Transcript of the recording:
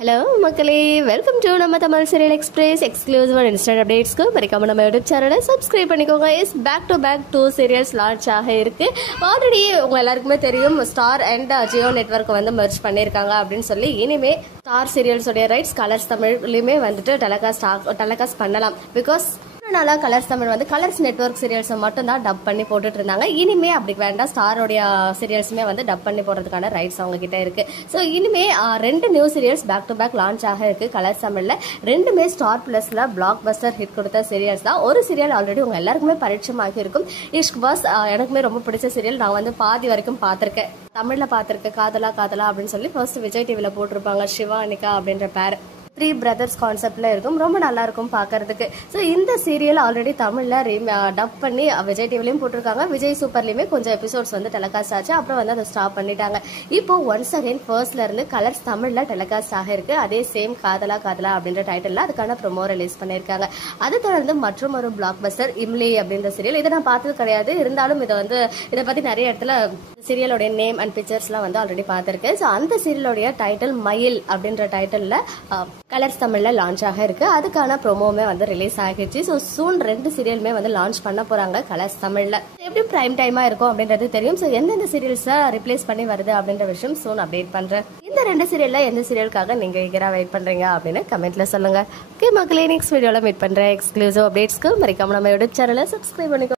Hello மக்களே, welcome to நம்ம Tamil serial express exclusive and instant அப்டேட்ஸ்க்கு மறக்காம நம்ம யூடியூப் சேனலை சப்ஸ்கிரைப் பண்ணிக்கோங்க. Is back to back 2 serials launch ஆக இருக்கு. ஆல்ரெடி உங்க எல்லாருக்குமே தெரியும், ஸ்டார் அண்ட் ஜியோ நெட்வொர்க் வந்து மெர்ஜ் பண்ணியிருக்காங்க அப்படின்னு சொல்லி. இனிமே ஸ்டார் சீரியல்ஸோடைய ரைட்ஸ் கலர்ஸ் தமிழ்லையுமே வந்துட்டு டெலகாஸ்ட் பண்ணலாம். பிகாஸ் நாளா கலர்ஸ் தமிழ் வந்து கலர்ஸ் நெட்வொர்க் சீரியல்ஸை மட்டும் தான் டப் பண்ணி போட்டுட்டு இருந்தாங்க. இனிமே அப்படி வேண்டாம், ஸ்டாரோடைய சீரியல்ஸுமே வந்து டப் பண்ணி போடுறதுக்கான ரைட்ஸ் அவங்க கிட்ட இருக்கு. ஸோ இனிமே 2 new serials back to back launch ஆக இருக்கு கலர்ஸ் தமிழ்ல. 2மே ஸ்டார் பிளஸ்ல பிளாக் பஸ்டர் ஹிட் கொடுத்த சீரியல்ஸ் தான். ஒரு சீரியல் ஆல்ரெடி உங்க எல்லாருக்குமே பரிச்சயமாகி இருக்கும், இஷ்க் பாஸ். எனக்குமே ரொம்ப பிடிச்ச சீரியல். நான் வந்து பாதி வரைக்கும் பார்த்திருக்கேன், தமிழ்ல பார்த்திருக்கேன். காதலா காதலா அப்படின்னு சொல்லி ஃபர்ஸ்ட் விஜய் டிவில போட்டிருப்பாங்க. சிவா அனிகா அப்படின்ற பேர் 3 brothers கான்செப்ட்ல இருக்கும். ரொம்ப நல்லா இருக்கும் பார்க்கறதுக்கு. ஸோ இந்த சீரியல் ஆல்ரெடி தமிழ்ல டப் பண்ணி விஜய் டிவிலையும் போட்டிருக்காங்க. விஜய் சூப்பர்லயுமே கொஞ்சம் எபிசோட்ஸ் வந்து டெலகாஸ்ட் ஆச்சு. அப்புறம் வந்து அதை ஸ்டாப் பண்ணிட்டாங்க. இப்போ ஒன்ஸ் அகைன் ஃபர்ஸ்ட்ல இருந்து கலர்ஸ் தமிழ்ல டெலகாஸ்ட் ஆக இருக்கு. அதே சேம் காதலா காதலா அப்படின்ற டைட்டில் அதுக்கான ப்ரோமோ ரிலீஸ் பண்ணியிருக்காங்க. அதை தொடர்ந்து மற்றும் ஒரு பிளாக் பஸ்டர் இம்லி அப்படின்ற சீரியல். இதை நான் பார்த்தது கிடையாது, இருந்தாலும் இதை பத்தி நிறைய இடத்துல சீரியலோடைய நேம் அண்ட் பிக்சர்ஸ்லாம் வந்து ஆல்ரெடி பார்த்திருக்கேன். ஸோ அந்த சீரியலோடைய டைட்டில் மயில் அப்படின்ற டைட்டில்ல கலர்ஸ் தமிழ்ல லான்ச் ஆக இருக்கு. அதுக்கான ப்ரோமோமே வந்து ரிலீஸ் ஆகிடுச்சு. ஸோ சூன் 2 சீரியலுமே வந்து லான்ச் பண்ண போறாங்க கலர்ஸ் தமிழ்ல. எப்படி பிரைம் டைமா இருக்கும் அப்படின்றது தெரியும். ஸோ எந்தெந்த சீரியல்ஸை ரிப்ளேஸ் பண்ணி வருது அப்படின்ற விஷயம் சூன் அப்டேட் பண்றேன். இந்த 2 சீரியல்ல எந்த சீரியலுக்காக நீங்க ஈகரா வெயிட் பண்றீங்க அப்படின்னு கமெண்ட்ல சொல்லுங்க. ஓகே மக்களே, நெக்ஸ்ட் வீடியோல மீட் பண்றேன். எக்ஸ்க்ளூசிவ் அப்டேட்ஸ்க்கு மறக்காம நம்ம யூடியூப் சேனலை சப்ஸ்கிரைப் பண்ணிக்கோ.